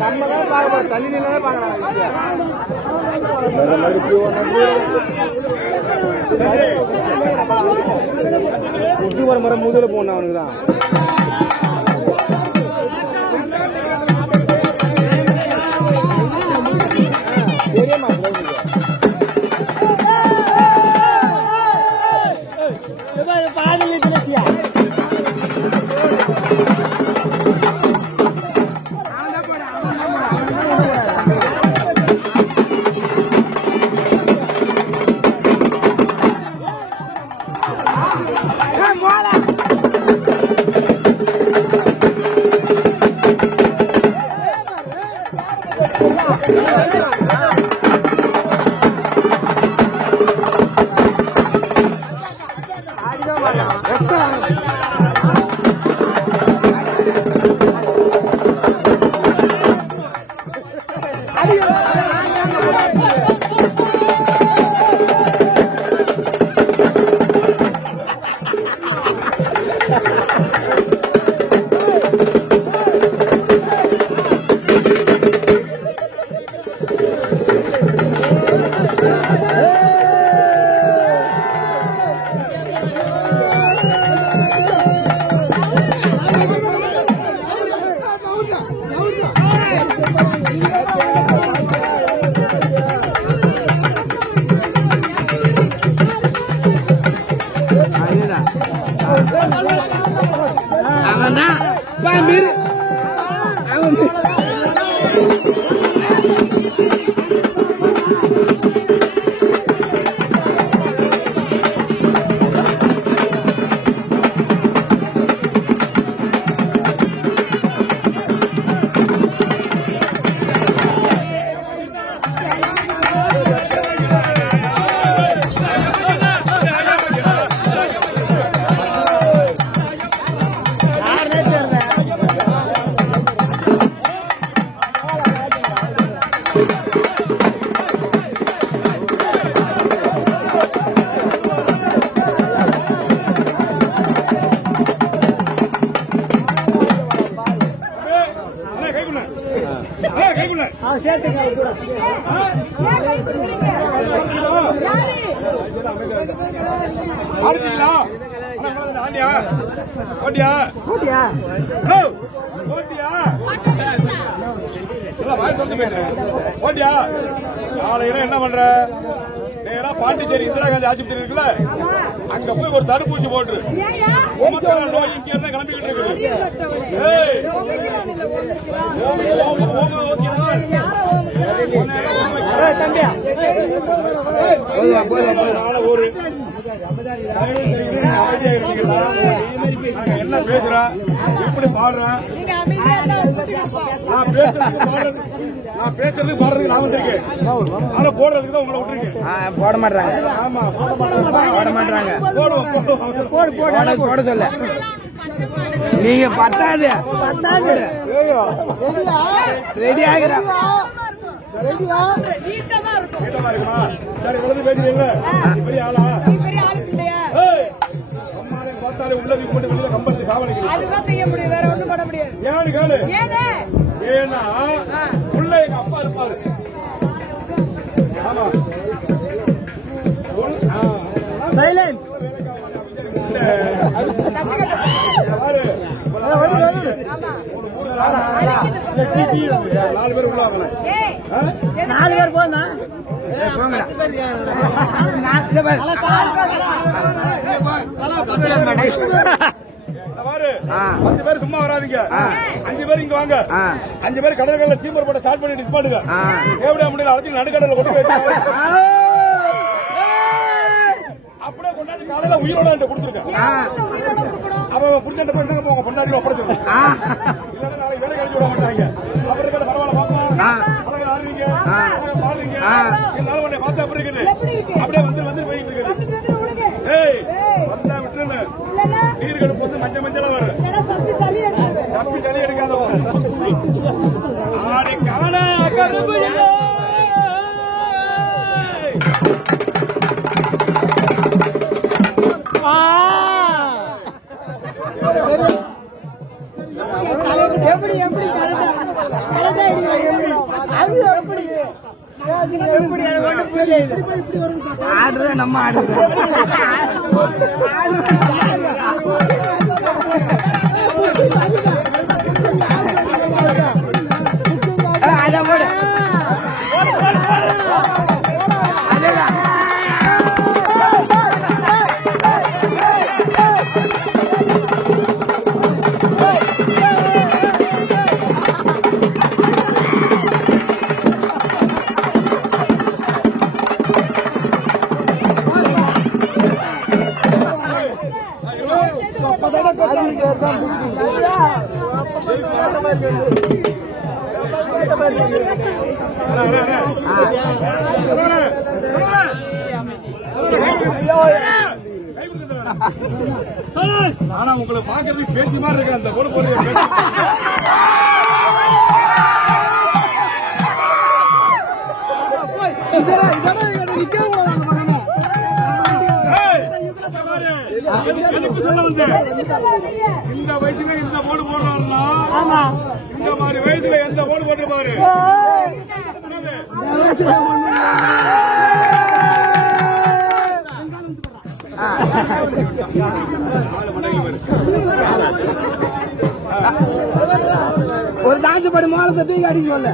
நம்ம தான் பார்க்க தண்ணி நீங்க தான் பாக்குறாங்க. ஒரு முறை முதல போன அவனுக்கு தான் என்ன பண்ற நேரா பாண்டிச்சேரி இந்திரா காந்தி ஆஸ்பத்திரி இருக்குல்ல, அங்க போய் ஒரு தடுப்பூசி போட்டு நோய் இங்க இருந்தா கிளம்பிக்கிட்டு இருக்குது. என்ன பேசுறேன், எப்படி பாடுறேன், நான் பேசுறதுக்கு பாடுறதுக்கு நான் வந்திருக்கேன். ஆனா போடுறதுக்கு தான் உங்களை விட்டுருக்கேன். போட மாட்டாங்க. ஆமா போட மாட்டாங்க. போட சொல்ல நீங்க பத்தாது ரெடி ஆகிற சரி உடனே பேசுறீங்க. பெரிய ஆளா பார்த்தாலே உள்ளது கொண்டு வெளியில கம்பெனி சாவடிக்கு அதுதான் செய்ய முடியும், வேற ஒண்ணும் பண்ண முடியாது. ஏன்னு கேளு. ஏன்னா உள்ள எங்க அப்பா இருப்பாரு. ஆமா சைலன்ட் நாலு பேர் உள்ள வாங்க. 4 பேர் போனா பாரு 10 பேர் சும்மா வராதீங்க. 5 பேர் இங்க வாங்க. 5 பேர் கடற்கரையில சீமர் போட்ட ஸ்டார்ட் பண்ணிட்டு நிப்பாடுங்க. எப்படியா முடியல அழைச்சி நடுக்கடல கொண்டு போய் அப்படியே கொண்டாந்து காலையில உயிரோட கொடுத்துருக்கேன். அவன் புரிஞ்ச போங்க பொண்டாடி ஒப்படைச்சிருக்கேன். இல்லைன்னா நாளைக்கு வேலை கழிச்சு விட மாட்டாங்க. அப்புறம் இருக்கிற பரவாயில்ல பாப்பா ஆடுவீங்க பாடுறீங்க இருந்தாலும் உன்னை பார்த்தா அப்படி இருக்குது. அப்படியே வந்து போயிட்டு இருக்குது. ஏய் வந்தா விட்டுருங்க. நீர் கடுப்பு வந்து மஞ்சள் மஞ்சளா வரும். தப்பி தலை எடுக்காத ஆடி காணா கரும்பு ஆ ஆடுற நம்ம ஆடுற ஆனா உங்களை பாக்குறதுக்கு பேச்சு மாதிரி இருக்கு அந்த போல போல இந்த வயசுல இந்த போடு போடுறாருன்னா இந்த மாதிரி வயசுல எந்த போடு போட்டு பாரு ஒரு டான்ஸ் படி மாறத்தை தூக்கி அடிக்க சொல்ல